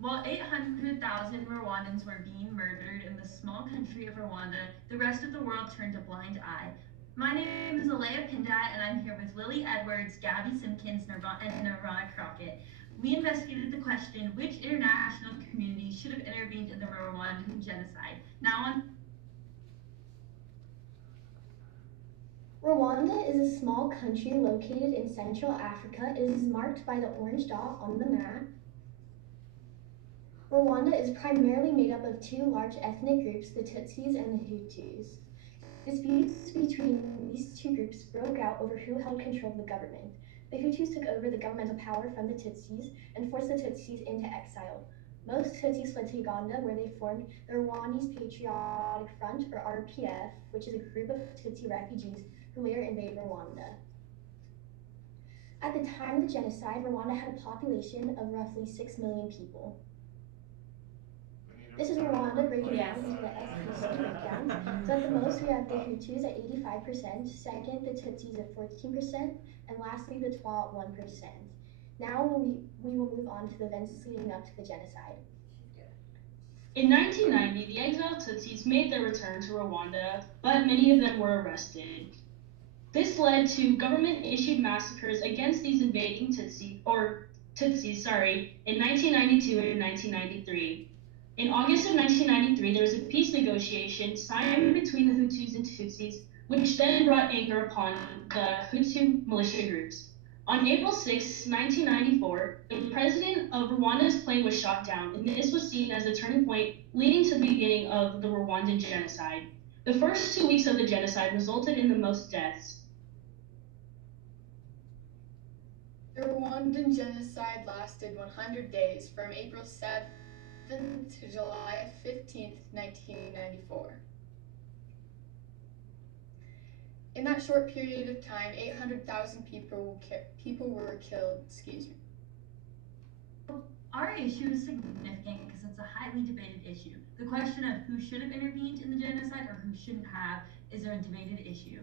While 800,000 Rwandans were being murdered in the small country of Rwanda, the rest of the world turned a blind eye. My name is Alea Pindat, and I'm here with Lily Edwards, Gabby Simpkins, and Nirvana Crockett. We investigated the question which international community should have intervened in the Rwandan genocide. Now on. Rwanda is a small country located in Central Africa. It is marked by the orange dot on the map. Rwanda is primarily made up of two large ethnic groups, the Tutsis and the Hutus. Disputes between these two groups broke out over who held control of the government. The Hutus took over the governmental power from the Tutsis and forced the Tutsis into exile. Most Tutsis fled to Uganda, where they formed the Rwandese Patriotic Front, or RPF, which is a group of Tutsi refugees who later invaded Rwanda. At the time of the genocide, Rwanda had a population of roughly 6 million people. This is Rwanda breaking down into the ethnicity breakdowns. So at the most, we have the Hutus at 85%, second, the Tutsis at 14%, and lastly, the Twa at 1%. Now we will move on to the events leading up to the genocide. In 1990, the exiled Tutsis made their return to Rwanda, but many of them were arrested. This led to government-issued massacres against these invading Tutsis in 1992 and 1993. In August of 1993, there was a peace negotiation signed between the Hutus and Tutsis, which then brought anger upon the Hutu militia groups. On April 6, 1994, the president of Rwanda's plane was shot down, and this was seen as a turning point leading to the beginning of the Rwandan genocide. The first 2 weeks of the genocide resulted in the most deaths. The Rwandan genocide lasted 100 days, from April 7th to July 15th, 1994. In that short period of time, 800,000 people were killed. Our issue is significant because it's a highly debated issue. The question of who should have intervened in the genocide or who shouldn't have is a debated issue.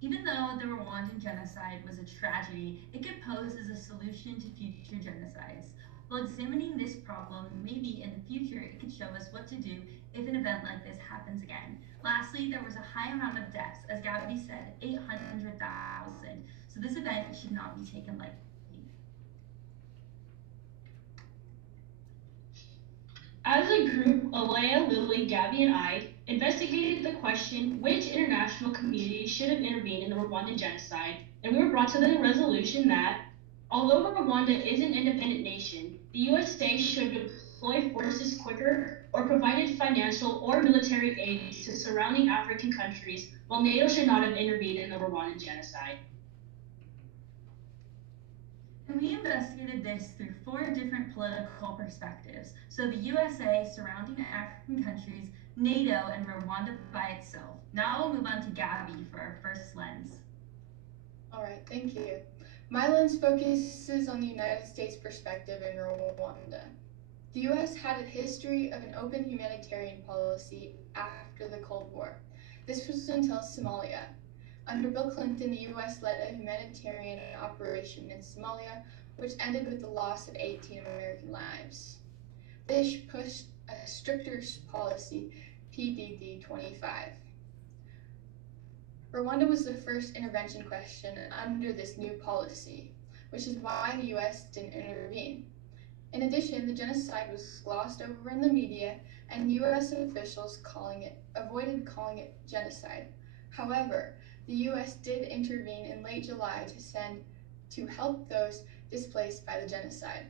Even though the Rwandan genocide was a tragedy, it could pose as a solution to future genocides. While examining this problem, maybe in the future it could show us what to do if an event like this happens again. Lastly, there was a high amount of deaths, as Gabby said, 800,000. So this event should not be taken lightly. As a group, Alea, Lily, Gabby, and I investigated the question which international community should have intervened in the Rwandan genocide, and we were brought to the resolution that, although Rwanda is an independent nation, the USA should deploy forces quicker or provided financial or military aid to surrounding African countries, while NATO should not have intervened in the Rwandan genocide. And we investigated this through 4 different political perspectives. So the USA, surrounding African countries, NATO, and Rwanda by itself. Now we'll move on to Gabby for our first lens. All right, thank you. My lens focuses on the United States perspective in Rwanda. The U.S. had a history of an open humanitarian policy after the Cold War. This was until Somalia. Under Bill Clinton, the U.S. led a humanitarian operation in Somalia, which ended with the loss of 18 American lives. This pushed a stricter policy, PDD 25. Rwanda was the first intervention question under this new policy, which is why the U.S. didn't intervene. In addition, the genocide was glossed over in the media, and U.S. officials avoided calling it genocide. However, the U.S. did intervene in late July to help those displaced by the genocide.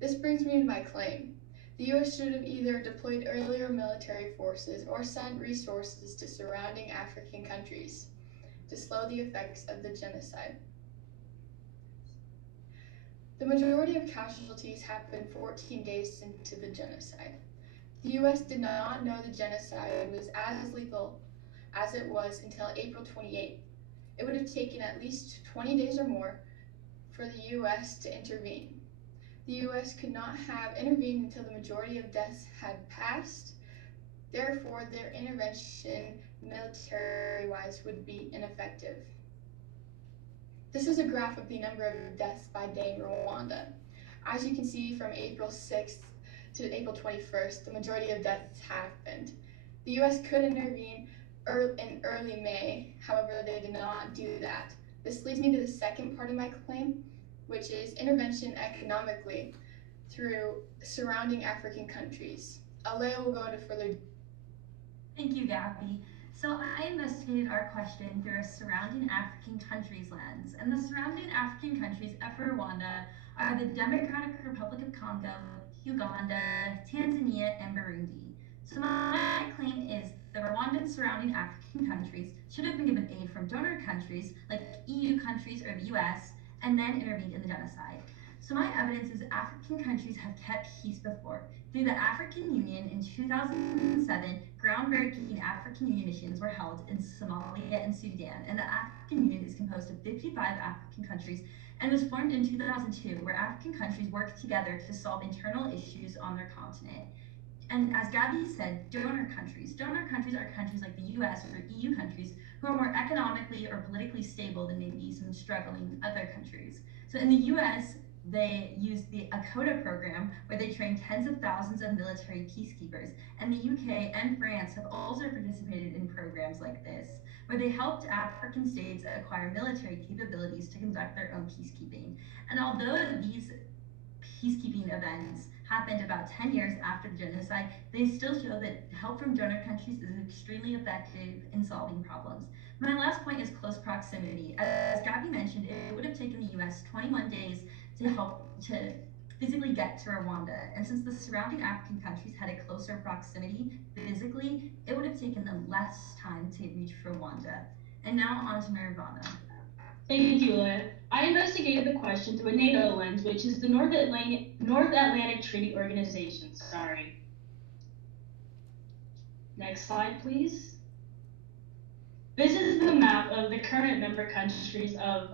This brings me to my claim. The U.S. should have either deployed earlier military forces or sent resources to surrounding African countries to slow the effects of the genocide. The majority of casualties happened 14 days into the genocide. The U.S. did not know the genocide was as lethal as it was until April 28th. It would have taken at least 20 days or more for the U.S. to intervene. The U.S. could not have intervened until the majority of deaths had passed. Therefore, their intervention military-wise would be ineffective. This is a graph of the number of deaths by day in Rwanda. As you can see, from April 6th to April 21st, the majority of deaths happened. The US could intervene in early May, however, they did not do that. This leads me to the second part of my claim, which is intervention economically through surrounding African countries. Alea will go into further. Thank you, Gabby. So I investigated our question through a surrounding African countries lens, and the surrounding African countries for Rwanda are the Democratic Republic of Congo, Uganda, Tanzania, and Burundi. So my claim is the Rwandan surrounding African countries should have been given aid from donor countries like EU countries or the US, and then intervened in the genocide. So my evidence is African countries have kept peace before. Through the African Union in 2007, groundbreaking African Union missions were held in Somalia and Sudan, and the African Union is composed of 55 African countries and was formed in 2002, where African countries worked together to solve internal issues on their continent. And as Gabby said, donor countries. Donor countries are countries like the US or EU countries who are more economically or politically stable than maybe some struggling other countries. So in the US, they used the ACOTA program, where they trained tens of thousands of military peacekeepers. And the UK and France have also participated in programs like this, where they helped African states acquire military capabilities to conduct their own peacekeeping. And although these peacekeeping events happened about 10 years after the genocide, they still show that help from donor countries is extremely effective in solving problems. My last point is close proximity. As Gabby mentioned, it would have taken the US 21 days to help to physically get to Rwanda. And since the surrounding African countries had a closer proximity physically, it would have taken them less time to reach Rwanda. And now on to Nirvana. Thank you, Leah. I investigated the question through a NATO lens, which is the North Atlantic Treaty Organization. Sorry. Next slide, please. This is the map of the current member countries of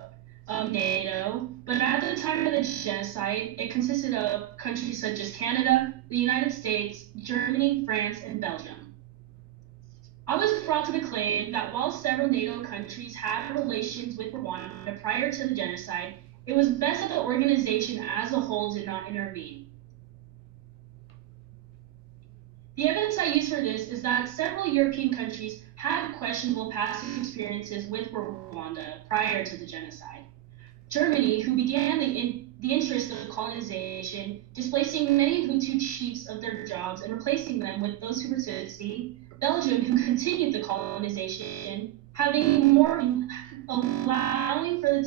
NATO, but at the time of the genocide, it consisted of countries such as Canada, the United States, Germany, France, and Belgium. I was brought to the claim that while several NATO countries had relations with Rwanda prior to the genocide, it was best that the organization as a whole did not intervene. The evidence I use for this is that several European countries had questionable past experiences with Rwanda prior to the genocide. Germany, who began the interest of colonization, displacing many Hutu chiefs of their jobs and replacing them with those who were Tutsi. Belgium, who continued the colonization, allowing for the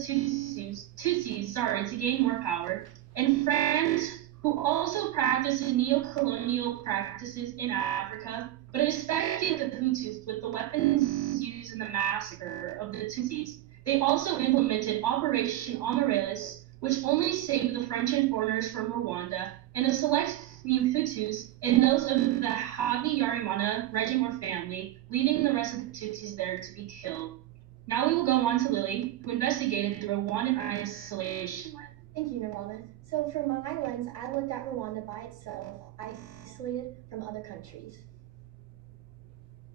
Tutsis to gain more power, and France, who also practiced neo-colonial practices in Africa, but respected the Hutus with the weapons used in the massacre of the Tutsis. They also implemented Operation Amaryllis, which only saved the French and foreigners from Rwanda, and a select few Hutus and those of the Habyarimana regime or family, leaving the rest of the Tutsis there to be killed. Now we will go on to Lily, who investigated the Rwandan isolation lens. Thank you, Nirvana. So for my lens, I looked at Rwanda by itself, isolated from other countries.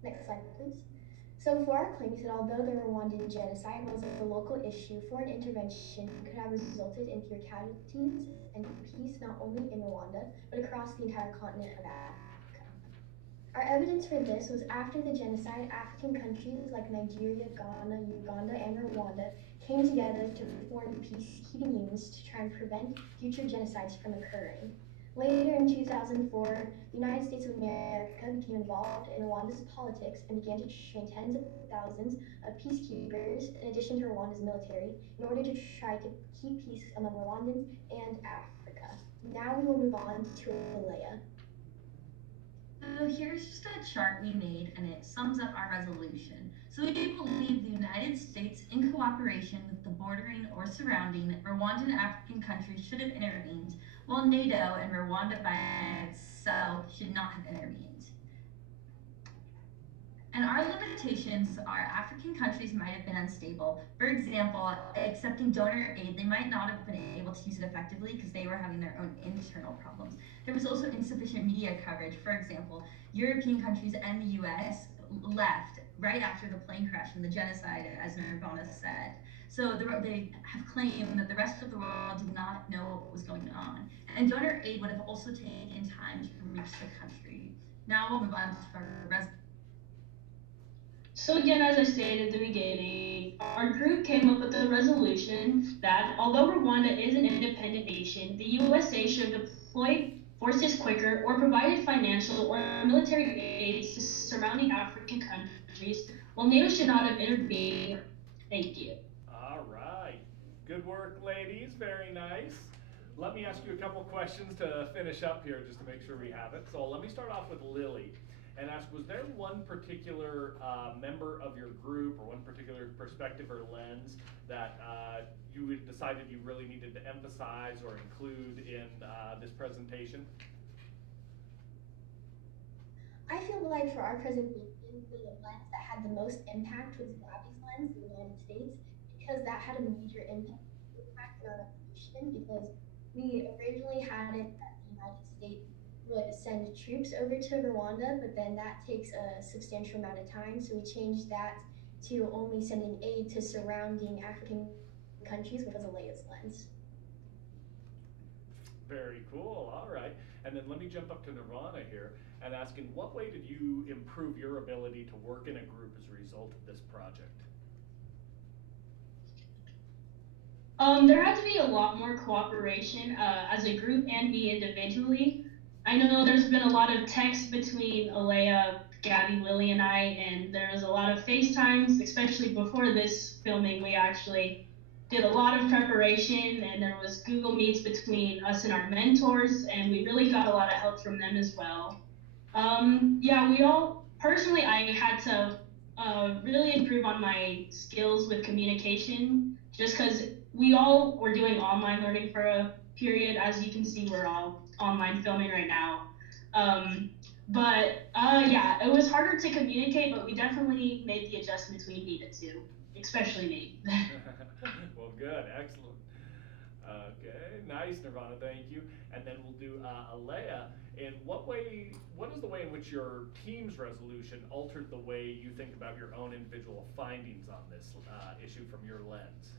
Next slide, please. So for our claim, we said although the Rwandan genocide was a local issue, foreign intervention could have resulted in fewer casualties and peace not only in Rwanda, but across the entire continent of Africa. Our evidence for this was after the genocide, African countries like Nigeria, Ghana, Uganda, and Rwanda came together to form peacekeeping units to try and prevent future genocides from occurring. Later in 2004, the United States of America became involved in Rwanda's politics and began to train tens of thousands of peacekeepers in addition to Rwanda's military in order to try to keep peace among Rwandans and Africa. Now we will move on to Alea. So here's just a chart we made, and it sums up our resolution. So we believe the United States, in cooperation with the bordering or surrounding Rwandan African countries, should have intervened, while NATO and Rwanda by itself should not have intervened. And our limitations are African countries might have been unstable. For example, accepting donor aid, they might not have been able to use it effectively because they were having their own internal problems. There was also insufficient media coverage. For example, European countries and the US left right after the plane crash and the genocide, as Nirvana said. So they have claimed that the rest of the world did not know what was going on, and donor aid would have also taken time to reach the country. Now we'll move on to our So again, as I stated at the beginning, our group came up with a resolution that although Rwanda is an independent nation, the USA should deploy forces quicker or provided financial or military aid to surrounding African countries, while NATO should not have intervened. Thank you. All right. Good work, ladies. Very nice. Let me ask you a couple questions to finish up here just to make sure we have it. So let me start off with Lily and ask, was there one particular member of your group or one particular perspective or lens that you decided you really needed to emphasize or include in this presentation? I feel like for our presentation, the lens that had the most impact was Gabby's lens, the United States, because that had a major impact in our revolution, because we originally had it that the United States would send troops over to Rwanda, but then that takes a substantial amount of time, so we changed that to only sending aid to surrounding African countries, which was Alea's lens. Very cool. All right. And then let me jump up to Nirvana here and ask, in what way did you improve your ability to work in a group as a result of this project? There had to be a lot more cooperation as a group and me individually. I know there's been a lot of text between Alea, Gabby, Lily, and I, and there was a lot of FaceTimes, especially before this filming. We actually did a lot of preparation, and there was Google Meets between us and our mentors, and we really got a lot of help from them as well. Yeah, we all, personally, I had to really improve on my skills with communication, just because we all were doing online learning for a period. As you can see, we're all online filming right now. Yeah, it was harder to communicate, but we definitely made the adjustments we needed to, especially me. Well, good, excellent. Okay, nice, Nirvana, thank you. And then we'll do Alea. In what is the way in which your team's resolution altered the way you think about your own individual findings on this issue from your lens?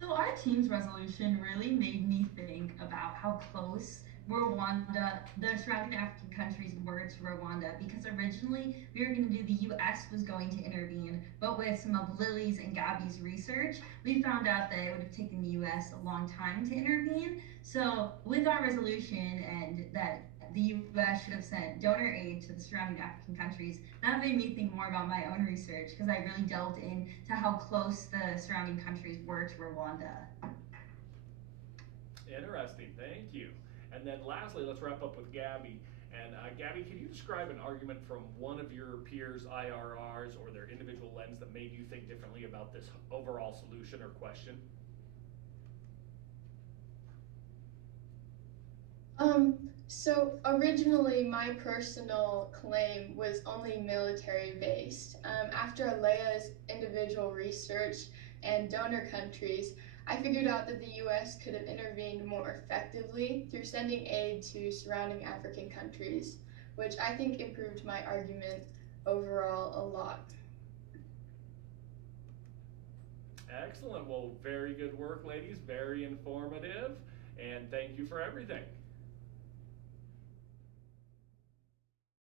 So our team's resolution really made me think about how close Rwanda, the surrounding African countries were to Rwanda, because originally we were going to do, the US was going to intervene, but with some of Lily's and Gabby's research, we found out that it would have taken the US a long time to intervene. So with our resolution and that the US should have sent donor aid to the surrounding African countries, that made me think more about my own research, because I really delved into how close the surrounding countries were to Rwanda. Interesting, thank you. And then lastly, let's wrap up with Gabby. And Gabby, can you describe an argument from one of your peers' IRRs or their individual lens that made you think differently about this overall solution or question? So originally my personal claim was only military based. After Alea's individual research and donor countries, I figured out that the US could have intervened more effectively through sending aid to surrounding African countries, which I think improved my argument overall a lot. Excellent. Well, very good work, ladies. Very informative. And thank you for everything.